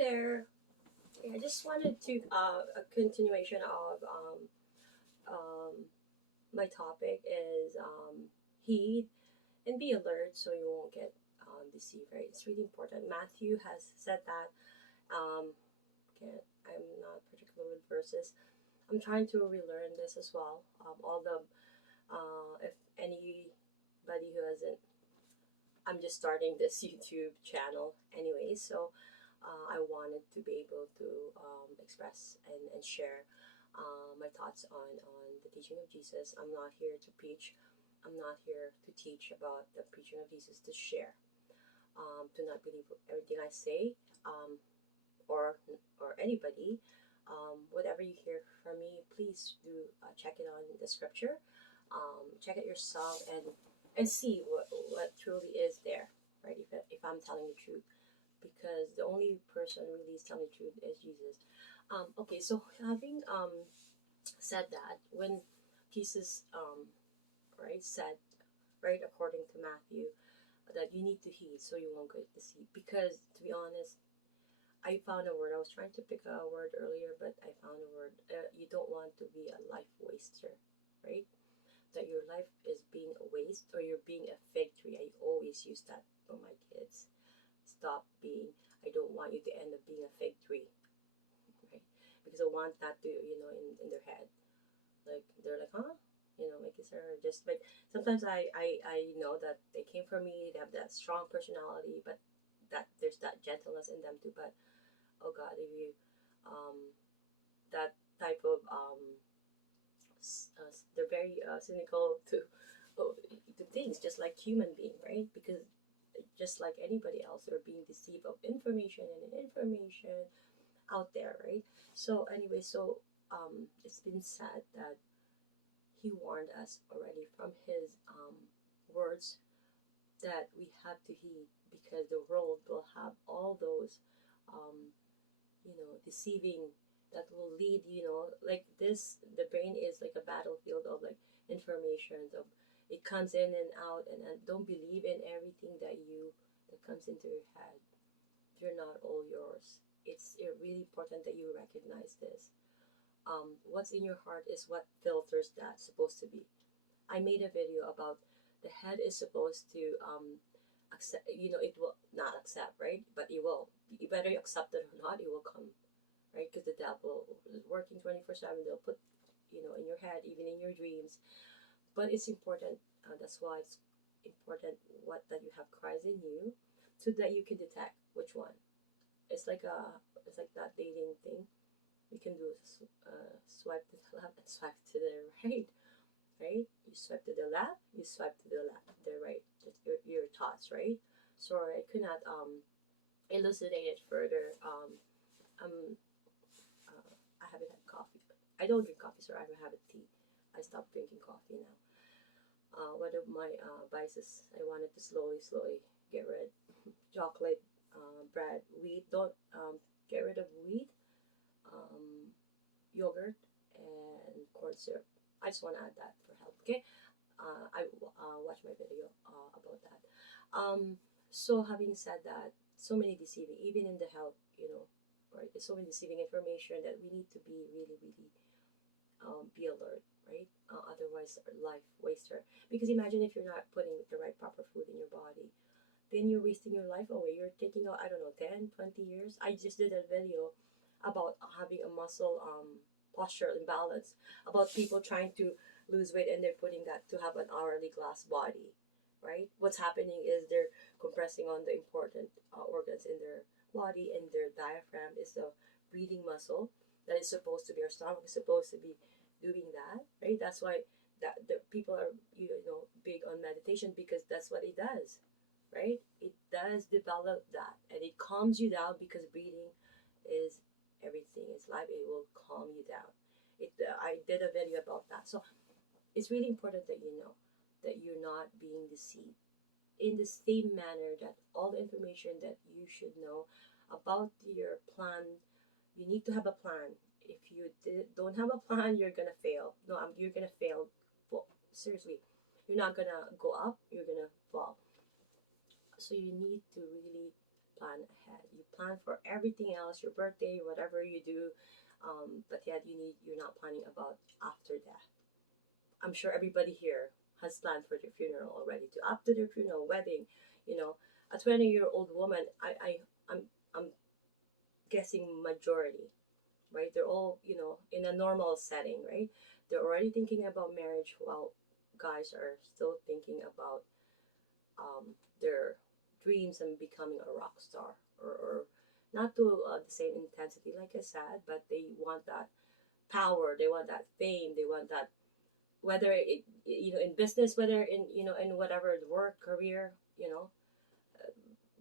there. Yeah, I just wanted to a continuation of um, my topic is heed and be alert so you won't get deceived. Right, it's really important. Matthew has said that. Um, I'm not particular with verses. I'm trying to relearn this as well. All the if anybody who hasn't, I'm just starting this YouTube channel anyway, so I wanted to be able to express and share my thoughts on the teaching of Jesus. I'm not here to preach. I'm not here to teach about the preaching of Jesus, to share. To not believe everything I say, um, or anybody. Whatever you hear from me, please do check it on the scripture. Check it yourself and see what truly is there, right? If I'm telling the truth, because the only person really is telling the truth is Jesus. Okay, so having said that, when Jesus right said, right, according to Matthew, that you need to heed so you won't get deceived, because to be honest, I found a word. I was trying to pick a word earlier, but I found a word. You don't want to be a life waster, right? That your life is being a waste, or you're being a fig tree. I always use that for my kids. Stop being. I don't want you to end up being a fig tree, right? Because I want that to, in their head. Like they're like, huh? My kids are just like, sometimes I know that they came from me. They have that strong personality, but that there's that gentleness in them too. But oh God, if you that type of they're very cynical to things, just like human being, right? Because just like anybody else, they're being deceived of information and information out there, right? So anyway, so it's been said that he warned us already from his words that we have to heed, because the world will have all those um, deceiving, that will lead, like this, the brain is like a battlefield of like information of, it comes in and out, and don't believe in everything that comes into your head. They're not all yours. It's really important that you recognize this. What's in your heart is what filters that supposed to be. I made a video about the head is supposed to accept, it will not accept, right? But it will, whether you accept it or not, it will come, right? Because the devil is working 24/7. They'll put, in your head, even in your dreams. But it's important. That's why it's important that you have Christ in you, so that you can detect which one. It's like that dating thing. You can do swipe to the left and swipe to the right, right? You swipe to the left, you swipe to the left, the right. Just your thoughts, right? Sorry, I could not elucidate it further. Um, I haven't had coffee. I don't drink coffee, so I haven't had tea. I stopped drinking coffee now. One of my vices, I wanted to slowly get rid. Chocolate, bread, wheat. Don't get rid of wheat, um, yogurt, and corn syrup. I just want to add that for health. Okay. I watched my video about that. So having said that, so many deceiving, even in the health, right? There's so many deceiving information that we need to be really be alert, right? Otherwise, life waster. Because imagine if you're not putting the right proper food in your body, then you're wasting your life away. You're taking out, I don't know, 10, 20 years. I just did a video about having a muscle posture imbalance, about people trying to lose weight and they're putting that to have an hourly glass body, right? What's happening is they're compressing on the important organs in their body, and their diaphragm is the breathing muscle that is supposed to be, our stomach is supposed to be doing that, right? That's why that the people are big on meditation, because that's what it does, right? It does develop that, and it calms you down, because breathing is everything. It's life. It will calm you down. I did a video about that. So it's really important that you know that you're not being deceived. In the same manner that all the information that you should know about your plan, you need to have a plan. If you don't have a plan, you're gonna fail. No, you're gonna fail. Well, seriously, you're not gonna go up. You're gonna fall. So you need to really plan ahead. You plan for everything else, your birthday, whatever you do, but yet you're not planning about after that. I'm sure everybody here has planned for their funeral already. To after their funeral, wedding, you know, a 20-year-old woman. I'm guessing majority, right? They're all, in a normal setting, right? They're already thinking about marriage, while guys are still thinking about their dreams and becoming a rock star, or not to the same intensity like I said, but they want that power, they want that fame, they want that, whether in business, whether in whatever work career,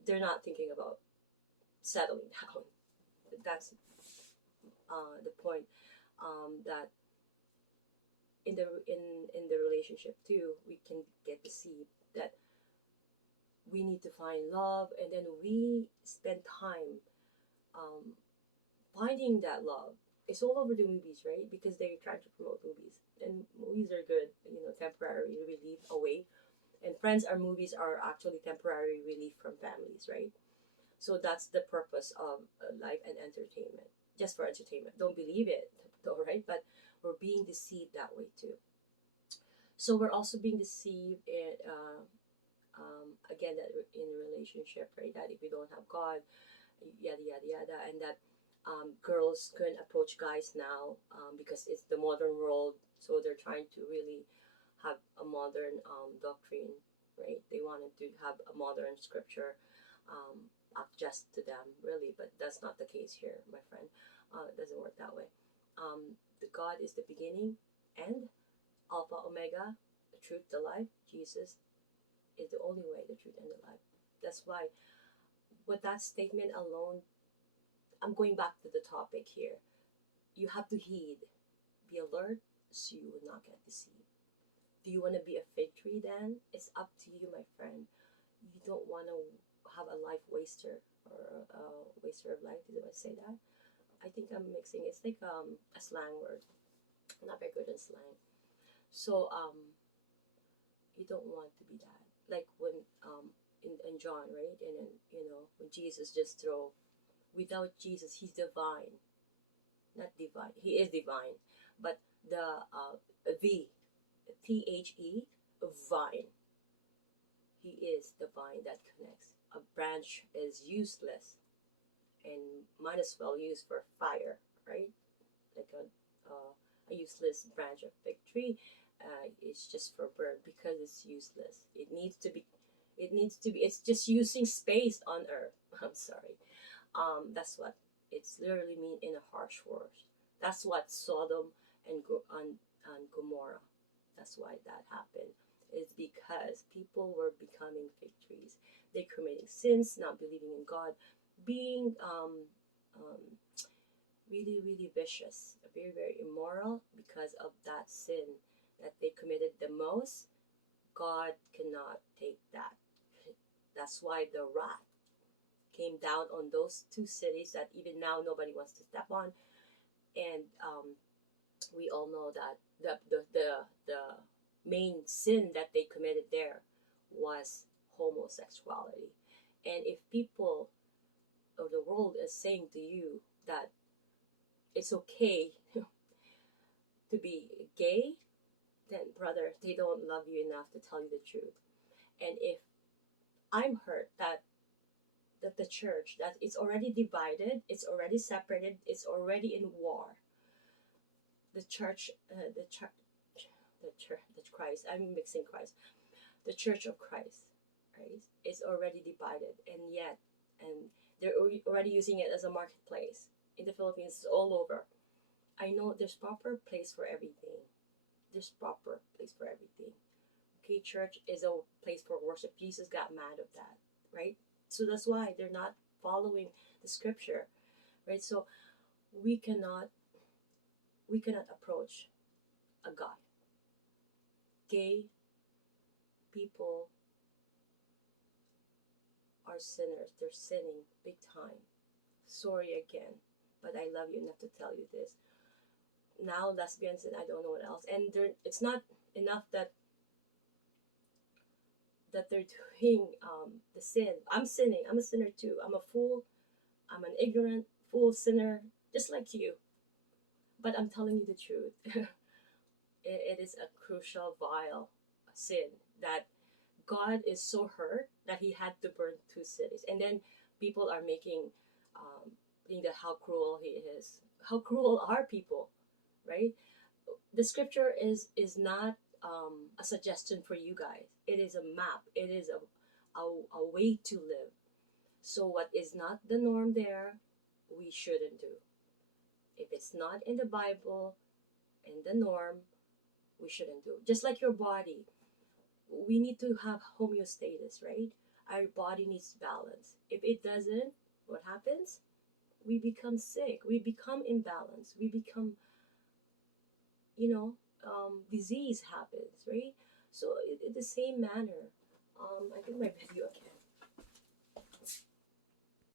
they're not thinking about settling down. That's the point, that in the relationship too, we can get to see that we need to find love, and then we spend time um, finding that love. It's all over the movies, right? Because they try to promote movies, and movies are good, temporary relief away. And Friends are movies are actually temporary relief from families, right? So that's the purpose of life and entertainment, just for entertainment. Don't believe it, though, right? But we're being deceived that way too. So we're also being deceived in, again, that in a relationship, right? That if we don't have God, yada yada yada, and that girls can approach guys now, because it's the modern world. So they're trying to really have a modern doctrine, right? They wanted to have a modern scripture, adjust to them, really, but that's not the case here, my friend. It doesn't work that way. The God is the beginning and Alpha Omega, the truth, the life. Jesus is the only way, the truth, and the life. That's why, with that statement alone, I'm going back to the topic here. You have to heed, be alert, so you will not get deceived. Do you want to be a fig tree then? It's up to you, my friend. You don't want to have a life waster, or a waster of life. Did I say that? I think I'm mixing. It's like a slang word. I'm not very good at slang. So you don't want to be that. Like when in John, right? And then, when Jesus just throw, without Jesus, he's divine. Not divine. He is divine. But the V, THE, vine. He is the vine that connects. A branch is useless and might as well use for fire, right? Like a useless branch of fig tree, it's just for burn because it's useless. It's just using space on earth. I'm sorry. That's what it's literally mean in a harsh words. That's what Sodom and Gomorrah. That's why that happened. Is because people were becoming fig trees. They committing sins, not believing in God, being um, really, really vicious, very, very immoral because of that sin that they committed the most. God cannot take that. That's why the wrath came down on those two cities that even now nobody wants to step on. And we all know that the main sin that they committed there was homosexuality. And if people or the world is saying to you that it's okay to be gay, then brother, they don't love you enough to tell you the truth. And if I'm hurt that the church, that it's already divided, it's already separated, it's already in war. The church, the Christ. I'm mixing Christ. The Church of Christ, right? It's already divided, and they're already using it as a marketplace in the Philippines, all over. I know there's proper place for everything. There's proper place for everything. Okay, church is a place for worship. Jesus got mad of that, right? So that's why they're not following the scripture, right? So we cannot approach a guy. Gay people are sinners. They're sinning big time. Sorry again, but I love you enough to tell you this. Now lesbians and I don't know what else. And it's not enough that that they're doing the sin. I'm sinning. I'm a sinner too. I'm a fool. I'm an ignorant fool sinner, just like you. But I'm telling you the truth. It is a crucial, vile sin that God is so hurt that He had to burn two cities. And then people are making, thinking that how cruel He is. How cruel are people, right? The scripture is not a suggestion for you guys. It is a map. It is a way to live. So what is not the norm there, we shouldn't do. If it's not in the Bible, in the norm, we shouldn't do. Just like your body, we need to have homeostasis, right? Our body needs balance. If it doesn't, what happens? We become sick. We become imbalanced. We become, disease happens, right? So in the same manner, I think my video again.